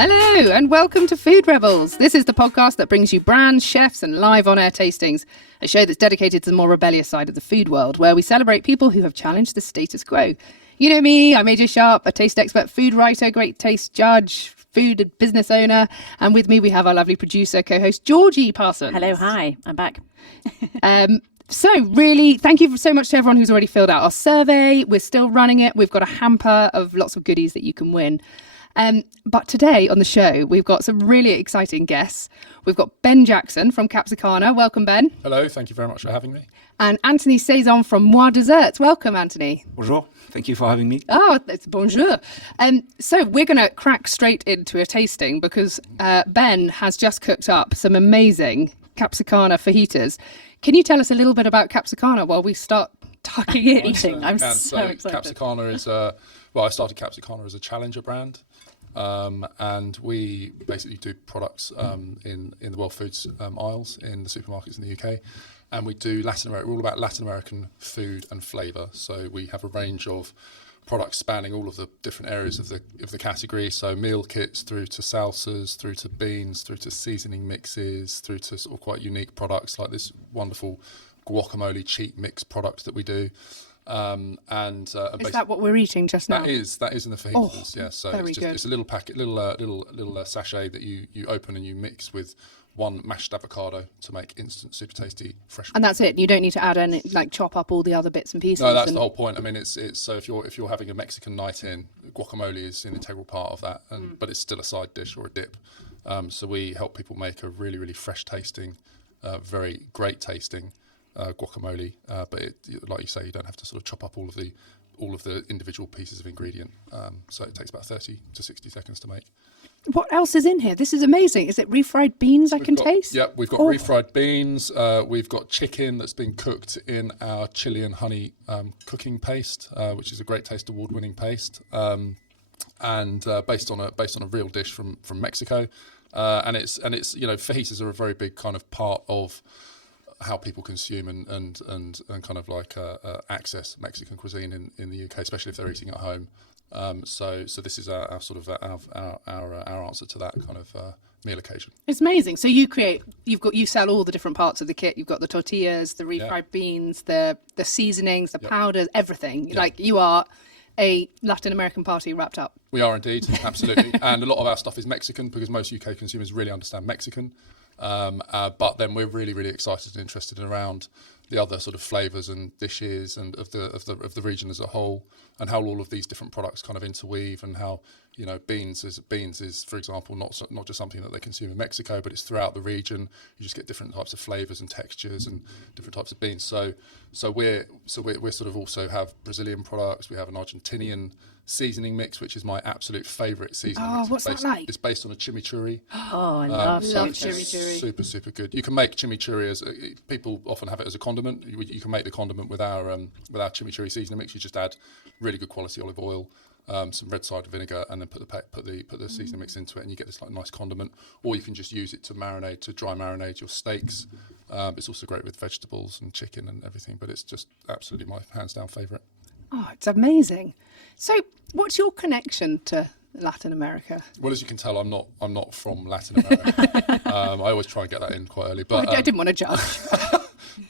Hello and welcome to Food Rebels. This is the podcast that brings you brands, chefs and live on-air tastings, a show that's dedicated to the more rebellious side of the food world, where we celebrate people who have challenged the status quo. You know me, I'm AJ Sharp, a taste expert, food writer, great taste judge, food and business owner, and with me we have our lovely producer, co-host Georgie Parsons. Hello, hi, I'm back. So really, thank you so much to everyone who's already filled out our survey. We're still running it. We've got a hamper of lots of goodies that you can win. But today on the show, we've got some really exciting guests. We've got Ben Jackson from Capsicana. Welcome, Ben. Hello, thank you very much for having me. And Anthony Saison from Mademoiselle Desserts. Welcome, Anthony. Bonjour, thank you for having me. Oh, it's bonjour. So we're going to crack straight into a tasting because Ben has just cooked up some amazing Capsicana fajitas. Can you tell us a little bit about Capsicana while we start tucking in? Eating. I'm so excited. Capsicana is I started Capsicana as a challenger brand, and we basically do products in the World Foods aisles in the supermarkets in the UK, and we do Latin America. We're all about Latin American food and flavour. So we have a range of products spanning all of the different areas of the category. So meal kits through to salsas, through to beans, through to seasoning mixes, through to sort of quite unique products like this wonderful guacamole cheat mix product that we do. Is that what we're eating just now? That is in the fajitas. Oh, yeah, so good. It's a little packet, little sachet that you open and you mix with one mashed avocado to make instant super tasty fresh. And that's it. You don't need to add any, like chop up all the other bits and pieces. No, that's the whole point. I mean, it's so if you're having a Mexican night in, guacamole is an integral part of that, but it's still a side dish or a dip. So we help people make a really, really fresh tasting, very great tasting guacamole. But like you say, you don't have to sort of chop up all of the individual pieces of ingredient. So it takes about 30 to 60 seconds to make. What else is in here? This is amazing. Is it refried beans I can taste? Yeah, we've got refried beans. We've got chicken that's been cooked in our chili and honey cooking paste, which is a Great Taste Award-winning paste, and based on a real dish from Mexico. And it's fajitas are a very big kind of part of how people consume and kind of like access Mexican cuisine in the UK, especially if they're eating at home. So this is our sort of our answer to that kind of meal occasion. It's amazing. So you sell all the different parts of the kit. You've got the tortillas, the refried beans, the seasonings, the powders, everything. Yeah. Like you are a Latin American party wrapped up. We are indeed, absolutely. And a lot of our stuff is Mexican because most UK consumers really understand Mexican. But then we're really, really excited and interested around the other sort of flavours and dishes and of the region as a whole, and how all of these different products kind of interweave, and how beans is for example not just something that they consume in Mexico, but it's throughout the region. You just get different types of flavours and textures and different types of beans. So we're sort of also have Brazilian products. We have an Argentinian seasoning mix, which is my absolute favourite seasoning mix. What's that like? It's based on a chimichurri. Oh, I love chimichurri. Super, super good. You can make chimichurri as people often have it as a condiment. You can make the condiment with our chimichurri seasoning mix. You just add really good quality olive oil, some red cider vinegar, and then put the seasoning mix into it, and you get this like nice condiment. Or you can just use it to dry marinate your steaks. It's also great with vegetables and chicken and everything. But it's just absolutely my hands down favourite. Oh, it's amazing. So, what's your connection to Latin America? Well, as you can tell, I'm not from Latin America. I always try and get that in quite early. But I didn't want to judge.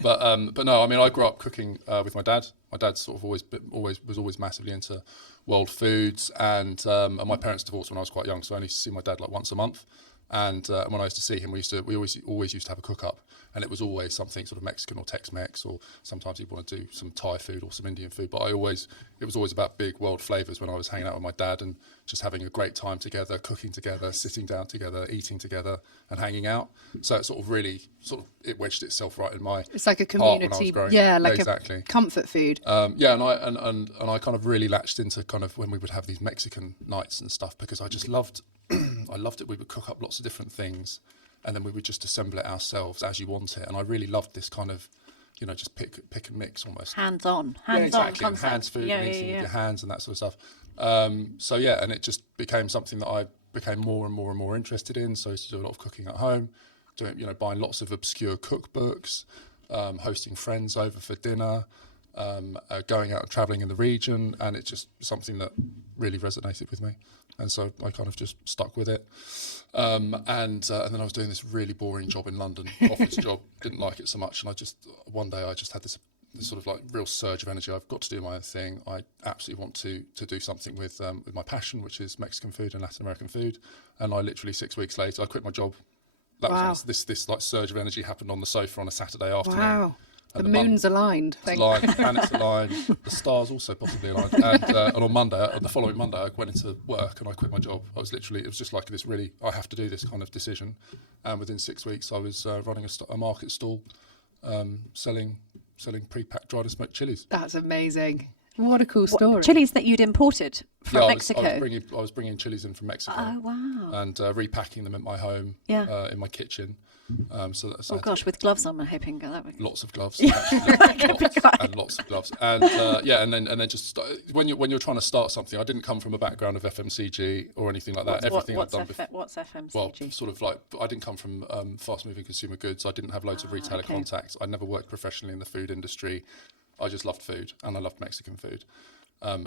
but no, I mean, I grew up cooking with my dad. My dad sort of always massively into world foods, and my parents divorced when I was quite young, so I only used to see my dad like once a month. And when I used to see him, we always used to have a cook up, and it was always something sort of Mexican or Tex-Mex, or sometimes he'd want to do some Thai food or some Indian food. But it was always about big world flavours when I was hanging out with my dad and just having a great time together, cooking together, sitting down together, eating together, and hanging out. So it it wedged itself right in my. It's like a community, exactly. A comfort food. And I kind of really latched into kind of when we would have these Mexican nights and stuff, because I just loved. I loved it. We would cook up lots of different things, and then we would just assemble it ourselves as you want it. And I really loved this kind of, just pick and mix almost. Hands-on exactly. concept. And hands food, and eating with your hands and that sort of stuff. And it just became something that I became more and more and more interested in. So I used to do a lot of cooking at home, buying lots of obscure cookbooks, hosting friends over for dinner, going out and travelling in the region, and it's just something that really resonated with me. And so I kind of just stuck with it. And then I was doing this really boring job in London, office job, didn't like it so much. And one day I just had this sort of like real surge of energy. I've got to do my own thing. I absolutely want to do something with my passion, which is Mexican food and Latin American food. And I literally 6 weeks later, I quit my job. That was this like surge of energy happened on the sofa on a Saturday afternoon. Wow. The moon's aligned. Aligned, the planets aligned, the stars also possibly aligned. And on the following Monday, I went into work and I quit my job. It was just like this really, I have to do this kind of decision. And within 6 weeks, I was running a market stall, selling pre-packed dried and smoked chilies. That's amazing. What a cool story. Chilies that you'd imported from Mexico? I was bringing chilies in from Mexico. Oh, wow. And repacking them at my home, in my kitchen. With gloves on, I'm hoping that would... Lots of gloves, lots of gloves, and then just when you're trying to start something. I didn't come from a background of FMCG or anything like that. What's FMCG? Well, sort of like I didn't come from fast-moving consumer goods. I didn't have loads of retailer contacts. I never worked professionally in the food industry. I just loved food, and I loved Mexican food.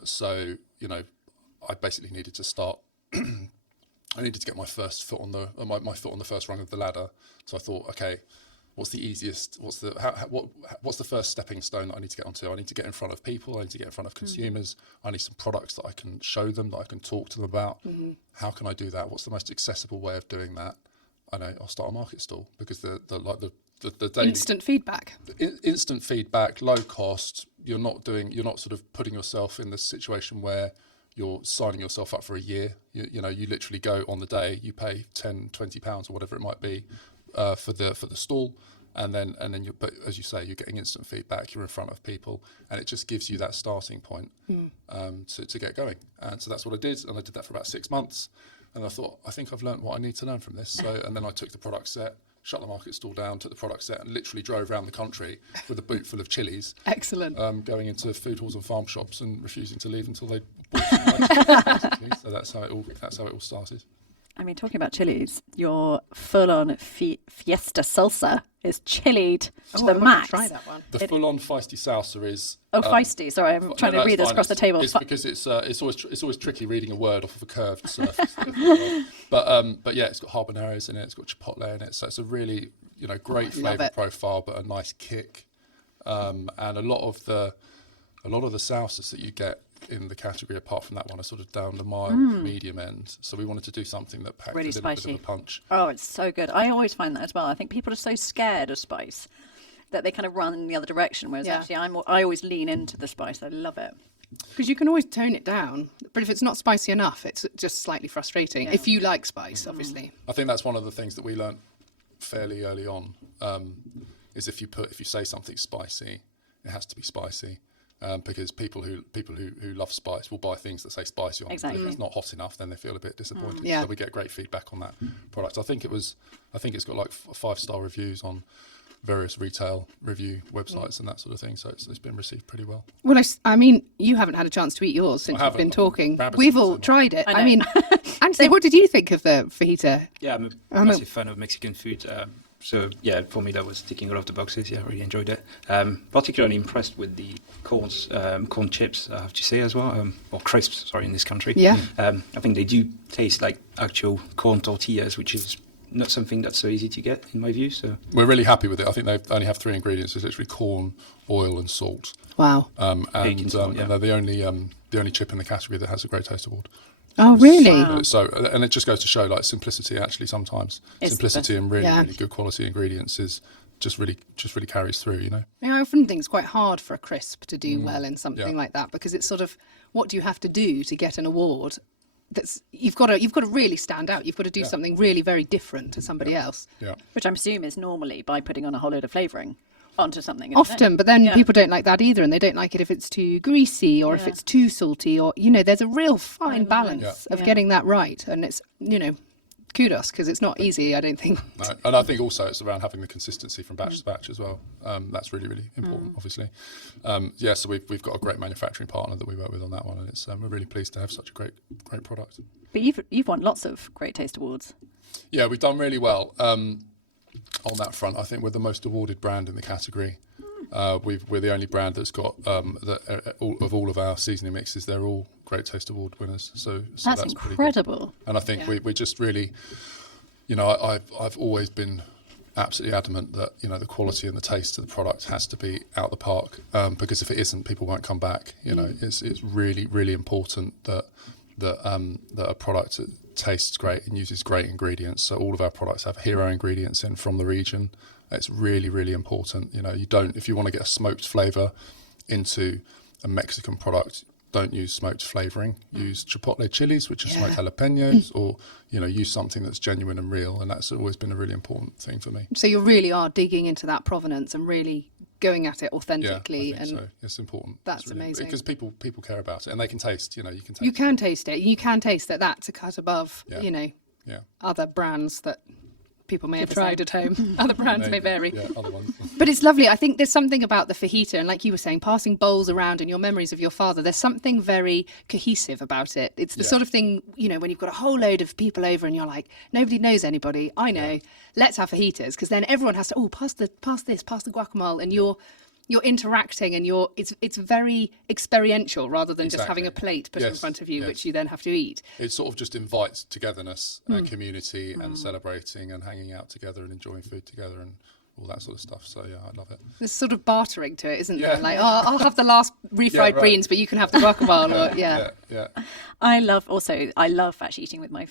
So I basically needed to start. I needed to get my first foot on my foot on the first rung of the ladder. So I thought, okay, what's the easiest? What's the first stepping stone that I need to get onto? I need to get in front of people. I need to get in front of consumers. I need some products that I can show them, that I can talk to them about. How can I do that? What's the most accessible way of doing that? I know I'll start a market stall, because the daily, instant feedback. Instant feedback, low cost. You're not sort of putting yourself in the situation where you're signing yourself up for a year. You literally go on the day, you pay £10-20 or whatever it might be for the stall, and then but as you say, you're getting instant feedback, you're in front of people, and it just gives you that starting point to get going. And so that's what I did, and I did that for about 6 months, and I thought, I think I've learned what I need to learn from this. So and then I took the product set, shut the market stall down, took the product set, and literally drove around the country with a boot full of chilies. Excellent. Going into food halls and farm shops and refusing to leave until they bought some. So that's how it all started. I mean, talking about chilies, your full-on fiesta salsa is chilied to the max. Try that one. The full-on feisty salsa is... feisty. Sorry, I'm trying to read this across the table. It's because it's always tricky reading a word off of a curved surface. But yeah, it's got habaneros in it. It's got chipotle in it. So it's a really great flavour profile, but a nice kick. And a lot of the salsas that you get in the category, apart from that one, are sort of down the mild medium end. So we wanted to do something that packed really a little spicy. bit of a punch. Oh, it's so good. I always find that as well. I think people are so scared of spice that they kind of run in the other direction, whereas actually I always lean into the spice. I love it. Because you can always tone it down, but if it's not spicy enough, it's just slightly frustrating. If you like spice, obviously. I think that's one of the things that we learnt fairly early on, is if you say something's spicy, it has to be spicy. Because people who love spice will buy things that say spicy on it. Exactly. If it's not hot enough, then they feel a bit disappointed. Yeah. So we get great feedback on that product. I think it's got like 5-star reviews on various retail review websites and that sort of thing. So it's been received pretty well. Well, I mean, you haven't had a chance to eat yours since you've been talking. We've all tried it. I mean, Anthony, what did you think of the fajita? Yeah, I'm a massive fan of Mexican food. So yeah, for me that was ticking all of the boxes. Yeah, I really enjoyed it. Particularly impressed with the corn chips, I have to say as well, or crisps. Sorry, in this country. Yeah. I think they do taste like actual corn tortillas, which is not something that's so easy to get in my view. So we're really happy with it. I think they only have 3 ingredients. It's literally corn, oil, and salt. Wow. And they're the only chip in the category that has a Great Taste Award. Oh, really? Wow. So, and it just goes to show, like, simplicity. Actually, sometimes simplicity and really good quality ingredients is just really carries through. Yeah, I often think it's quite hard for a crisp to do well in something like that, because it's sort of, what do you have to do to get an award? That's you've got to really stand out. You've got to do something really very different to somebody else. Yeah. Which I'm assuming is normally by putting on a whole load of flavouring onto something. Often, but then people don't like that either, and they don't like it if it's too greasy or if it's too salty, or there's a real fine balance of getting that right, and it's kudos, because it's not easy, I don't think. No. And I think also it's around having the consistency from batch to batch as well. That's really, really important, obviously. So we've got a great manufacturing partner that we work with on that one, and it's we're really pleased to have such a great product. But you've won lots of Great Taste Awards. Yeah, we've done really well on that front. I think we're the most awarded brand in the category. We're the only brand that's got all of our seasoning mixes. They're all Great Taste Award winners. So that's incredible. Pretty good. And I think we're just really, I've always been absolutely adamant that the quality and the taste of the product has to be out the park, because if it isn't, people won't come back. It's really, really important that a product tastes great and uses great ingredients. So all of our products have hero ingredients in from the region. It's really, really important. If you want to get a smoked flavour into a Mexican product, don't use smoked flavouring. Use chipotle chilies, which are smoked jalapenos, or use something that's genuine and real. And that's always been a really important thing for me. So you really are digging into that provenance and really going at it authentically. Yeah, I think so. It's important. That's really amazing, because people care about it, and they can taste. You can taste. You can taste it. You can taste that that's a cut above. Other brands that people may have tried at home. Other brands may vary. Yeah, other ones. But it's lovely. I think there's something about the fajita, and like you were saying, passing bowls around and your memories of your father, there's something very cohesive about it. It's the sort of thing, when you've got a whole load of people over and you're like, nobody knows anybody. I know. Let's have fajitas, because then everyone has to, pass the guacamole, and you're interacting, and it's very experiential rather than just having a plate put in front of you, which you then have to eat. It sort of just invites togetherness and community and celebrating and hanging out together and enjoying food together and all that sort of stuff. So I love it. There's sort of bartering to it, isn't there? Like, I'll have the last refried beans, but you can have the guacamole. Yeah. I love actually eating with my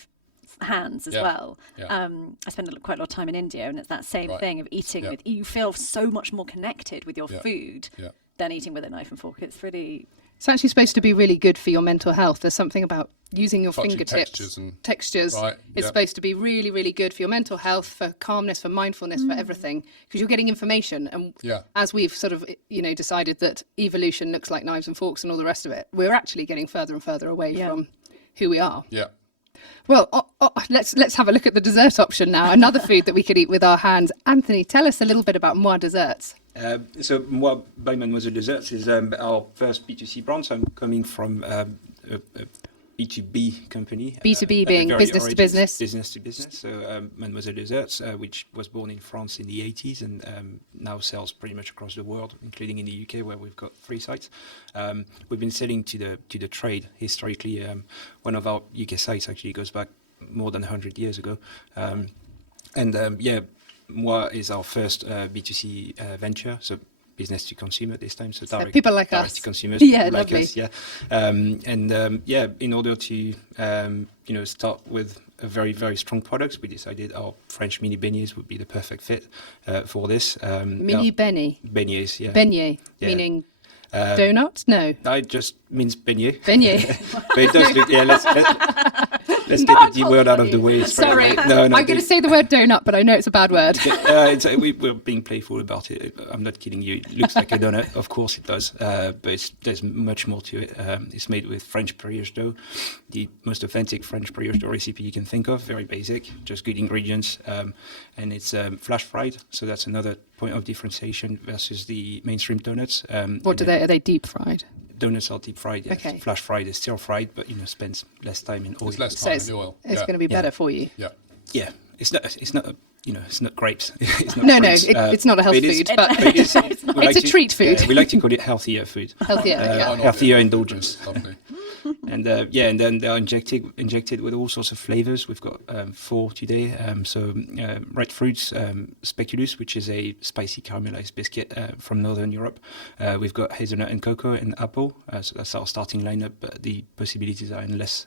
hands as well. I spend quite a lot of time in India, and it's that same thing of eating with, you feel so much more connected with your food than eating with a knife and fork. It's actually supposed to be really good for your mental health. There's something about using your fingertips, textures. It's supposed to be really, really good for your mental health, for calmness, for mindfulness, for everything, because you're getting information. And as we've sort of decided that evolution looks like knives and forks and all the rest of it, we're actually getting further and further away from who we are. Well, let's have a look at the dessert option now. Another food that we could eat with our hands. Anthony, tell us a little bit about Moi Desserts. So Moi by Mademoiselle Desserts is our first B2C brand. So I'm coming from a B2B company. B2B being business to business. Business to business. So Mademoiselle Desserts, which was born in France in the 80s and now sells pretty much across the world, including in the UK, where we've got 3 sites. We've been selling to the trade historically. One of our UK sites actually goes back more than 100 years ago. Moi is our first B2C venture. So business to consumer this time, so direct, people like us, to consumers, like lovely. us, in order to start with a very, very strong product, we decided our French mini beignets would be the perfect fit for this. Mini beignets, beignet, meaning donut? No, it just means beignet. But it does look, let's get the D word out of the way. Sorry, I'm going to say the word donut, but I know it's a bad word. We're being playful about it. I'm not kidding you. It looks like a donut. Of course it does, but there's much more to it. It's made with French brioche dough, the most authentic French brioche dough recipe you can think of. Very basic, just good ingredients, and it's flash fried. So that's another point of differentiation versus the mainstream donuts. Are they deep fried? Donuts are deep fried, yes. Okay. Flash fried is still fried, but spends less time in oil. It's less time in the oil. It's going to be better for you. Yeah. It's not grapes. It's not no, fruits. it's not a health food, but it's a treat food. We like to call it healthier food. Healthier indulgence. And then they're injected with all sorts of flavors. We've got 4 today. Red fruits, speculus, which is a spicy caramelized biscuit from Northern Europe. We've got hazelnut and cocoa and apple. So that's our starting lineup, but the possibilities are endless.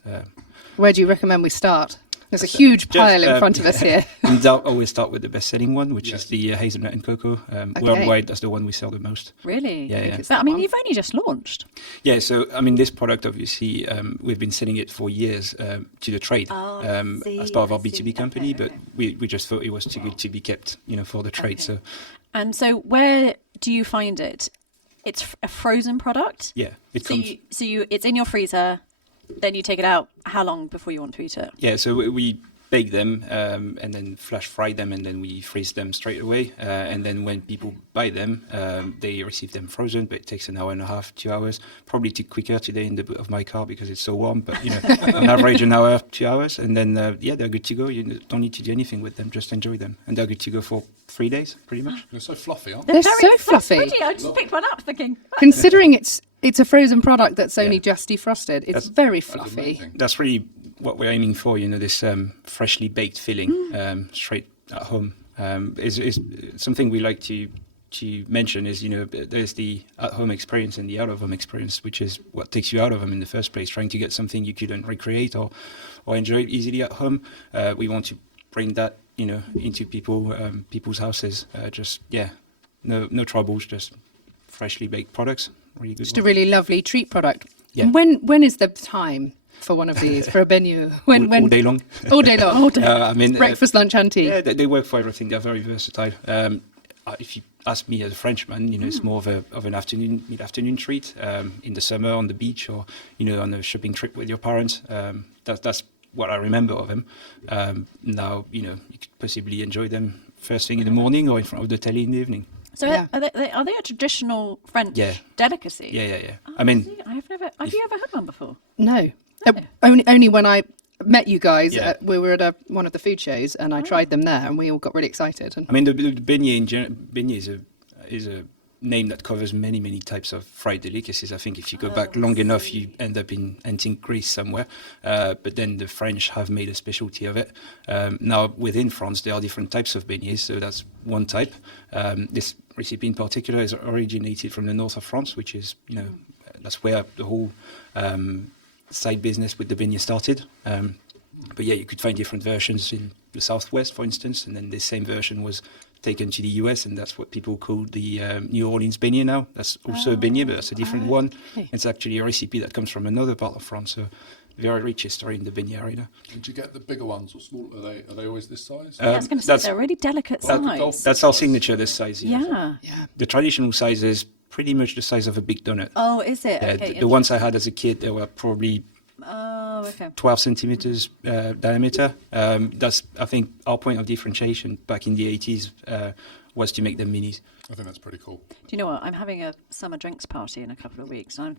Where do you recommend we start? There's a huge pile in front of us here. We always start with the best-selling one, which is the hazelnut and cocoa. Worldwide, that's the one we sell the most. Really? Yeah. But you've only just launched. Yeah, so this product, obviously, we've been selling it for years to the trade as part of our B2B company, but we just thought it was too good to be kept, for the trade. Okay. So where do you find it? It's a frozen product? Yeah. It's in your freezer. Then you take it out. How long before you want to eat it? Yeah, so we bake them and then flash fry them, and then we freeze them straight away. And then when people buy them, they receive them frozen, but it takes an hour and a half, 2 hours. Probably took quicker today in the boot of my car because it's so warm, but on average an hour, 2 hours. And then, they're good to go. You don't need to do anything with them, just enjoy them. And they're good to go for 3 days, pretty much. They're so fluffy, aren't They're they? so fluffy. Pretty. I just picked one up thinking, Considering it's a frozen product that's only just defrosted, it's very fluffy. That's really what we're aiming for, this freshly baked filling straight at home. Is something we like to mention is, there's the at-home experience and the out-of-home experience, which is what takes you out of them in the first place, trying to get something you couldn't recreate or enjoy easily at home. We want to bring that, into people's houses. No troubles, just freshly baked products. Really good. Just a really lovely treat product. Yeah. When is the time for one of these, for a beignet? All day long. All day long. Breakfast, lunch and tea. Yeah, they work for everything. They're very versatile. If you ask me as a Frenchman, it's more of an mid-afternoon treat in the summer on the beach, or on a shopping trip with your parents. That's what I remember of them. Now, you could possibly enjoy them first thing in the morning or in front of the telly in the evening. So are they a traditional French delicacy? Yeah. Oh, I mean, have you ever had one before? No. Only when I met you guys, we were at one of the food shows, and I tried them there, and we all got really excited. I mean, the beignet is a name that covers many, many types of fried delicacies. I think if you go back long enough, you end up in ancient Greece somewhere. But then the French have made a specialty of it. Now, within France, there are different types of beignets, so that's one type. This recipe in particular is originated from the north of France, which is, that's where the whole side business with the beignet started. But you could find different versions in the southwest, for instance, and then the same version was taken to the US, and that's what people call the New Orleans beignet now. That's also a beignet, but that's a different one. Okay. It's actually a recipe that comes from another part of France, so very rich history in the beignet arena. Did you get the bigger ones or smaller? Are they always this size? I was going to say they're a really delicate size. That's our signature, this size. Yeah. The traditional size is pretty much the size of a big donut. Oh, is it? Yeah, Okay, the ones I had as a kid, they were probably 12 centimeters diameter. That's, I think, our point of differentiation back in the 80s was to make them minis. I think that's pretty cool. Do you know what? I'm having a summer drinks party in a couple of weeks. I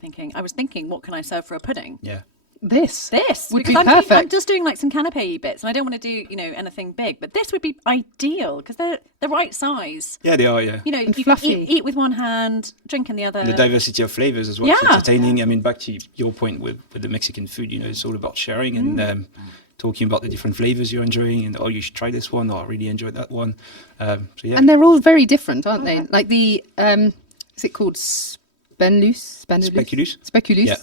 was thinking, what can I serve for a pudding? Yeah. This would be because perfect. I'm just doing like some canapé bits, and I don't want to do anything big. But this would be ideal because they're the right size. Yeah, they are. Yeah. You And can fluffy. eat with one hand, drink in the other. And the diversity of flavors as well. Yeah. It's entertaining. I mean, back to your point with the Mexican food, it's all about sharing and talking about the different flavors you're enjoying, and you should try this one, or I really enjoyed that one. And they're all very different, aren't they? Like the is it called Speculus? Speculus. Yeah.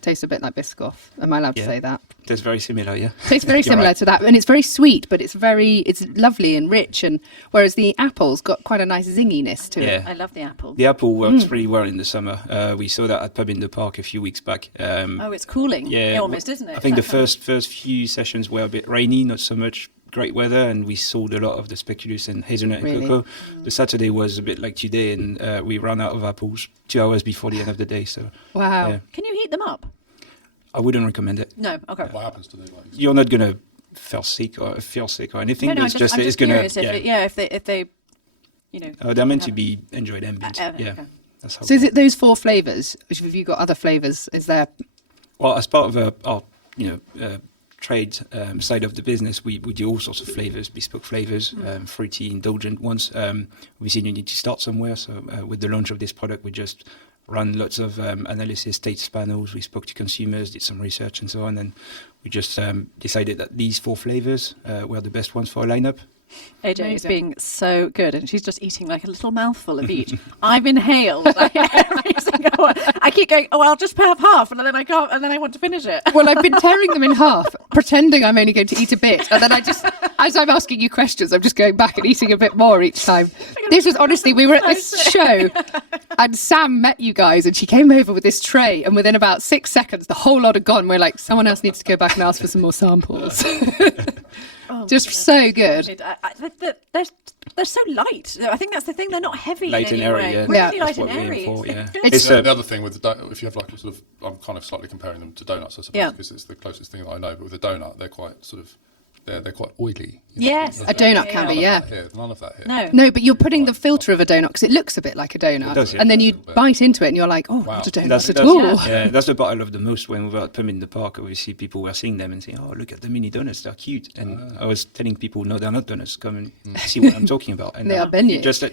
Tastes a bit like Biscoff. Am I allowed to say that? That's very similar, yeah. Tastes very similar to that, and it's very sweet, but it's lovely and rich. And whereas the apple's got quite a nice zinginess to it. I love the apple. The apple works really well in the summer. We saw that at Pub in the Park a few weeks back. It's cooling. Yeah, almost, isn't it? I think the first few sessions were a bit rainy, not so much great weather, and we sold a lot of the speculus and hazelnut and cocoa. The Saturday was a bit like today, and we ran out of apples 2 hours before the end of the day. So Wow. yeah. Can you heat them up? I wouldn't recommend it. No. Okay. What happens to them? You're not gonna feel sick or anything. No, it's I'm just just it's gonna. curious if they they're meant to be enjoyed ambient. Okay. That's how. So is it those 4 flavours? Have you got other flavours? Is there? Well, as part of our trade side of the business, we do all sorts of flavors, bespoke flavors, fruity, indulgent ones. Obviously, you need to start somewhere. So with the launch of this product, we just ran lots of analysis, taste panels. We spoke to consumers, did some research and so on, and we just decided that these 4 flavors were the best ones for a lineup. AJ is being so good, and she's just eating like a little mouthful of each. I've inhaled like every single one. I keep going, I'll just have half, and then I can't, and then I want to finish it. Well, I've been tearing them in half, pretending I'm only going to eat a bit, and then as I'm asking you questions, I'm just going back and eating a bit more each time. This was honestly, we were at this show, and Sam met you guys, and she came over with this tray, and within about 6 seconds, the whole lot had gone. We're like, someone else needs to go back and ask for some more samples. Just so good. They're so light. I think that's the thing. They're not heavy Light in and any airy, way. yeah. Really That's light what and we aim airy. for, yeah. It's the other thing with if you have like a sort of, I'm kind of slightly comparing them to donuts, I suppose, because it's the closest thing that I know. But with a donut, they're quite sort of they're quite oily. Yes, a donut can be, yeah. None of that here. No, but you're putting the filter of a donut because it looks a bit like a donut, does, yeah. and then you bite into it and you're like, oh, Wow. not a donut That's, at that's, all. yeah, that's the part I love the most when we were at Pum in the Park. Obviously, people were seeing them and saying, "Oh, look at the mini donuts; they're cute." And I was telling people, "No, they're not donuts. Come and see what I'm talking about." And They are beignets. Just, I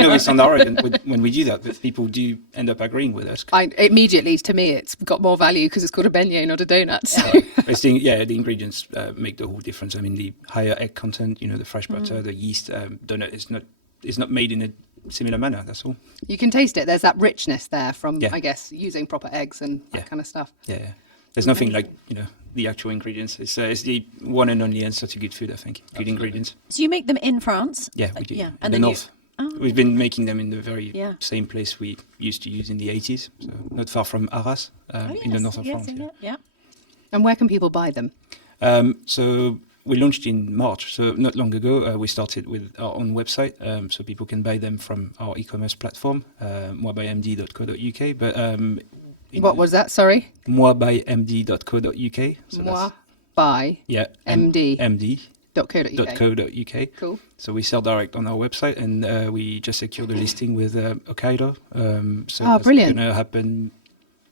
know it sounds arrogant when we do that, but people do end up agreeing with us. Immediately, to me, it's got more value because it's called a beignet, not a donut. So. I think, the ingredients make the whole difference. I mean, the higher egg content, the fresh butter, the yeast, donut is not made in a similar manner. That's all. You can taste it. There's that richness there from, Yeah. I guess, using proper eggs and that kind of stuff. Yeah. There's nothing like the actual ingredients. It's the one and only answer to good food. I think good ingredients. So you make them in France? Yeah, we do. Yeah, in and the then north. We've been making them in the very Yeah. same place we used to use in the 80s, so not far from Arras, in the north of France. Yeah. And where can people buy them? So we launched in March, so not long ago. We started with our own website, so people can buy them from our e-commerce platform, moibymd.co.uk. But What was that? Sorry? moibymd.co.uk. So Moi by MD. MD.co.uk. Cool. So we sell direct on our website, and we just secured a listing with Hokkaido. So Oh, that's brilliant. going to happen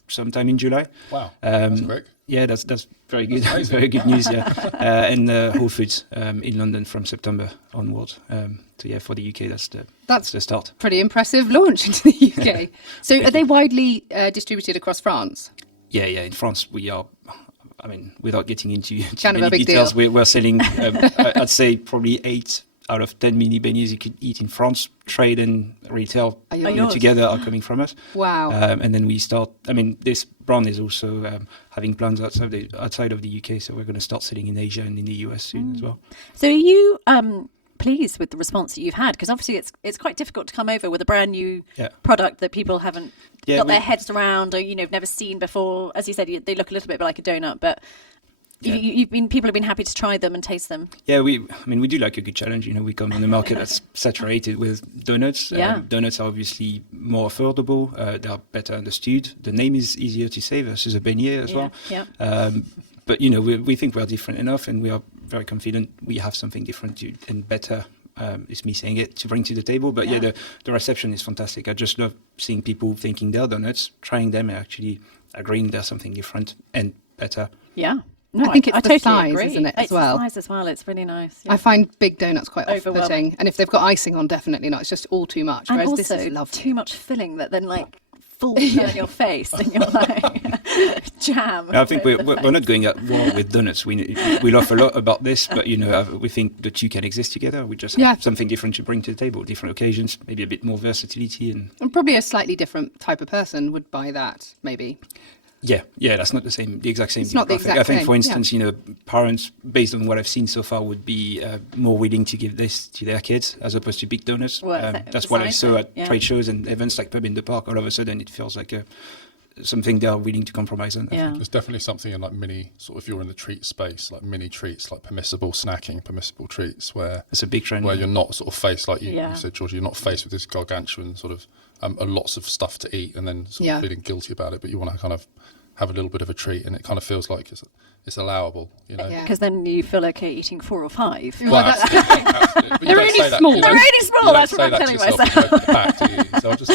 sometime in July. Wow, that's quick. Yeah, that's very good. Very good news. Yeah, and Whole Foods in London from September onwards. So yeah, for the UK, that's the start. Pretty impressive launch into the UK. So are they widely distributed across France? Yeah. In France, we are. I mean, without getting into Kind of many a big details, deal. we're selling. I'd say probably 8 out of 10 mini beignets you could eat in France. Trade and retail yours? together are coming from us. Wow. And then we start. I mean, this brand is also having plans outside of the UK, so we're going to start selling in Asia and in the US soon as well. So are you pleased with the response that you've had? Because obviously it's quite difficult to come over with a brand new product that people haven't got their heads around or never seen before. As you said, they look a little bit like a donut, but people have been happy to try them and taste them. Yeah, we do like a good challenge. We come on the market that's saturated with donuts. Donuts are obviously more affordable. They are better understood. The name is easier to say versus a beignet as well. Yeah. But we think we are different enough, and we are very confident we have something different and better. It's me saying it to bring to the table, but the reception is fantastic. I just love seeing people thinking they're donuts, trying them, and actually agreeing they're something different and better. Yeah. No, I think it's the totally size, agree. isn't it, as it's well? The size as well. It's really nice. Yeah. I find big donuts quite Overwhelming. off-putting, and if they've got icing on, definitely not. It's just all too much. And Whereas also this is lovely. too much filling that then falls down your face, and you're like jam. I think we're not going at war with donuts. We laugh a lot about this, but we think the two can exist together. We just have something different to bring to the table, different occasions, maybe a bit more versatility, and probably a slightly different type of person would buy that, maybe. Yeah, that's not the exact same. It's not the exact I think, same, for instance, parents, based on what I've seen so far, would be more willing to give this to their kids as opposed to big donuts. That's what I saw at trade shows and events like Pub in the Park. All of a sudden, it feels like something they are willing to compromise on. Yeah. There's definitely something in mini, if you're in the treat space, like mini treats, like permissible snacking, permissible treats, where it's a big trend. Where you're not faced, like you said, George, you're not faced with this gargantuan lots of stuff to eat and then feeling guilty about it, but you want to kind of have a little bit of a treat, and it kind of feels like it's allowable, Because then you feel okay eating 4 or 5. Well, absolutely. They're really small. They're really small. That's what I'm telling myself. So I'll just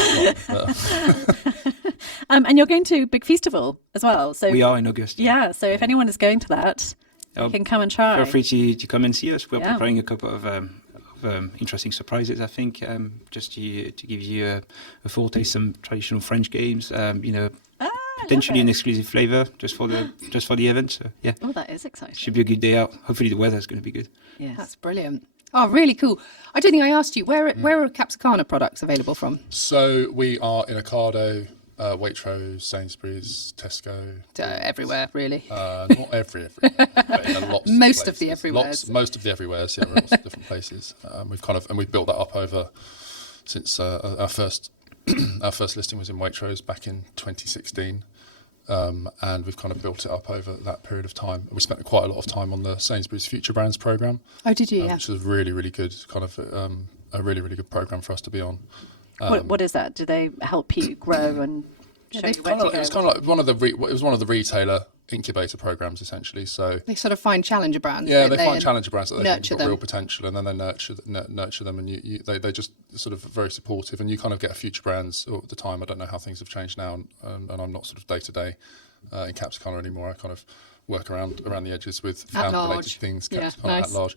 and you're going to Big Festival as well. So we are in August. Yeah. So if anyone is going to that, you can come and try. Feel free to come and see us. We're preparing a couple of interesting surprises, I think, just to give you a foretaste, some traditional French games. Potentially an exclusive flavour just for the event. So Oh, that is exciting. Should be a good day out. Hopefully the weather is going to be good. Yes. That's brilliant. Oh, really cool. I don't think I asked you, where are Capsicana products available from? So we are in Ocado, Waitrose, Sainsbury's, Tesco. Everywhere, really. Not everywhere, but in lots most of the everywheres. Most of the everywheres, yeah, we're in lots of different places. We've built that up over since our first listing was in Waitrose back in 2016. And we've kind of built it up over that period of time. We spent quite a lot of time on the Sainsbury's Future Brands programme. Oh, did you? Which was really, really good, a really, really good programme for us to be on. What is that? Do they help you grow and show you where to go? It was kind of like it was one of the retailer incubator programs essentially. So they sort of find challenger brands. Yeah, they find challenger brands that they think have got them. real potential, and then they nurture them, and they just sort of very supportive, and you kind of get a future brands. Or at the time, I don't know how things have changed now, and I'm not sort of day to day in Capsicana anymore. I kind of work around the edges with founder-related things, Capsicana at large.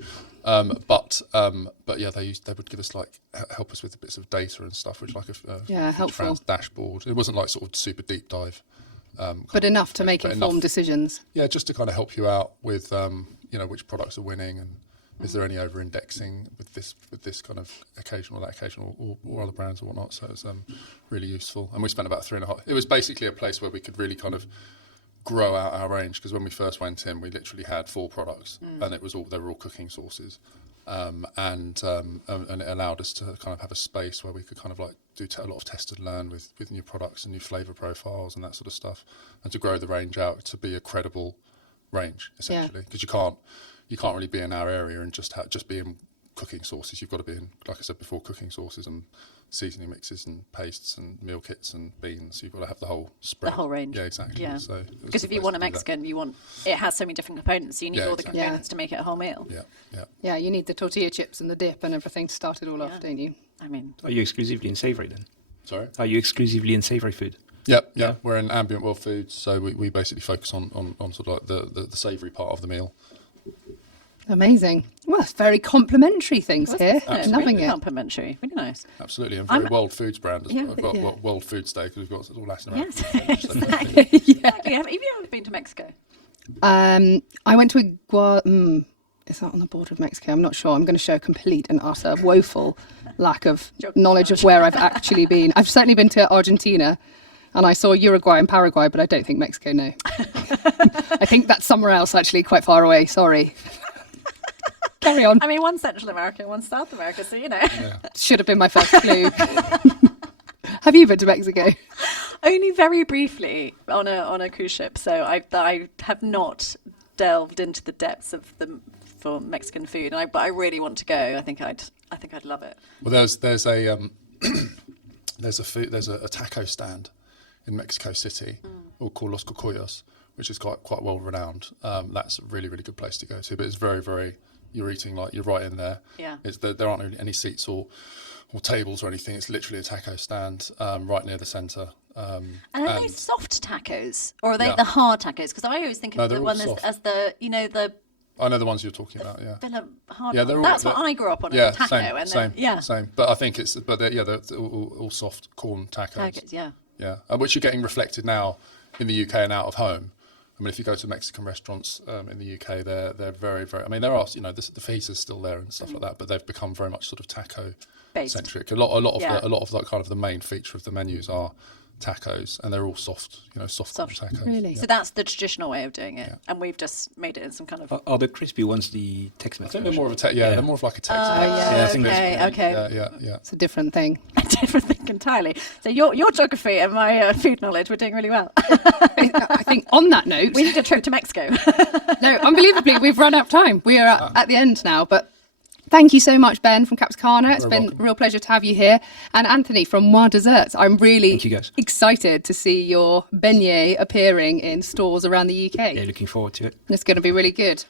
But yeah, they would give us help us with bits of data and stuff, which a helpful dashboard. It wasn't like sort of super deep dive. But enough to make informed decisions. Yeah, just to kind of help you out with, which products are winning, and is there any over-indexing with this kind of occasional, that occasional, or other brands or whatnot. So it's really useful. And we spent about 3.5. It was basically a place where we could really kind of grow out our range, because when we first went in, we literally had 4 products, and they were all cooking sauces. And it allowed us to kind of have a space where we could kind of do a lot of test and learn with new products and new flavour profiles and that sort of stuff, and to grow the range out to be a credible range essentially, because you can't really be in our area and just be in cooking sauces. You've got to be in, like I said before, cooking sauces and seasoning mixes and pastes and meal kits and beans. You've got to have the whole spread. The whole range. Yeah, exactly. Yeah. So because if you want a Mexican, it has so many different components. So you need all the components to make it a whole meal. Yeah, you need the tortilla chips and the dip and everything to start it all off, don't you? I mean, are you exclusively in savoury then? Sorry? Are you exclusively in savoury food? Yeah. We're in ambient world foods, so we basically focus on sort of the savoury part of the meal. Amazing. Well, it's very complimentary things here. I'm loving it. Complimentary. Really nice. Absolutely. And very World Foods brand as well. Yeah. World Foods Day, because we've got all Latin American. Yes, exactly. Exactly. Have you ever been to Mexico? I went to is that on the border of Mexico? I'm not sure. I'm going to show a complete and utter woeful lack of knowledge of where I've actually been. I've certainly been to Argentina, and I saw Uruguay and Paraguay, but I don't think Mexico, no. I think that's somewhere else, actually, quite far away. Sorry. Carry on. I mean, one's Central America, one's South America, so you know. Yeah. Should have been my first clue. Have you been to Mexico? Only very briefly on a cruise ship. So I have not delved into the depths of for Mexican food, but I really want to go. I think I'd love it. Well, there's a taco stand in Mexico City, called Los Cocoyos, which is quite well renowned. That's a really, really good place to go to, but it's very, very. You're eating you're right in there. Yeah. There aren't really any seats or tables or anything. It's literally a taco stand right near the centre. And are they soft tacos, or are they the hard tacos? Because I always think of the one as the the. I know the ones you're talking about. Yeah. Hard. Yeah, that's what I grew up on. Yeah, taco. Same. But I think they're all soft corn tacos. Yeah. Which you're getting reflected now in the UK and out of home. I mean, if you go to Mexican restaurants in the UK, they're very, very. I mean, there are the fajitas still there and stuff like that, but they've become very much sort of taco centric. A lot of that kind of the main feature of the menus are tacos, and they're all soft tacos. Really? Yeah. So that's the traditional way of doing it, and we've just made it in some kind of. Are the crispy ones the Tex-Mex? I think they're more of a they're more of like a Tex-Mex. Okay. Yeah. It's a different thing. A different thing entirely. So your geography and my food knowledge, we're doing really well. I think on that note, we need a trip to Mexico. No, unbelievably, we've run out of time. We are at the end now, but. Thank you so much, Ben from Capsicana. It's been a real pleasure to have you here. And Anthony from Mademoiselle Desserts. I'm really excited to see your beignet appearing in stores around the UK. Yeah, looking forward to it. It's going to be really good.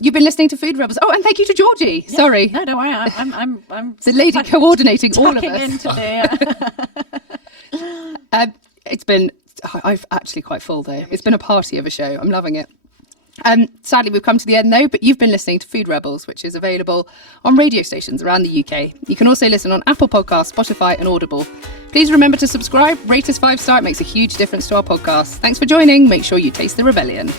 You've been listening to Food Rebels. Oh, and thank you to Georgie. Yeah. Sorry. No, don't worry. I'm the lady coordinating all of us. Into the, It's been. I'm actually quite full though. It's been a party of a show. I'm loving it. Sadly, we've come to the end though, but you've been listening to Food Rebels, which is available on radio stations around the UK. You can also listen on Apple Podcasts, Spotify and Audible. Please remember to subscribe, rate us 5-star. It makes a huge difference to our podcast. Thanks for joining. Make sure you taste the rebellion.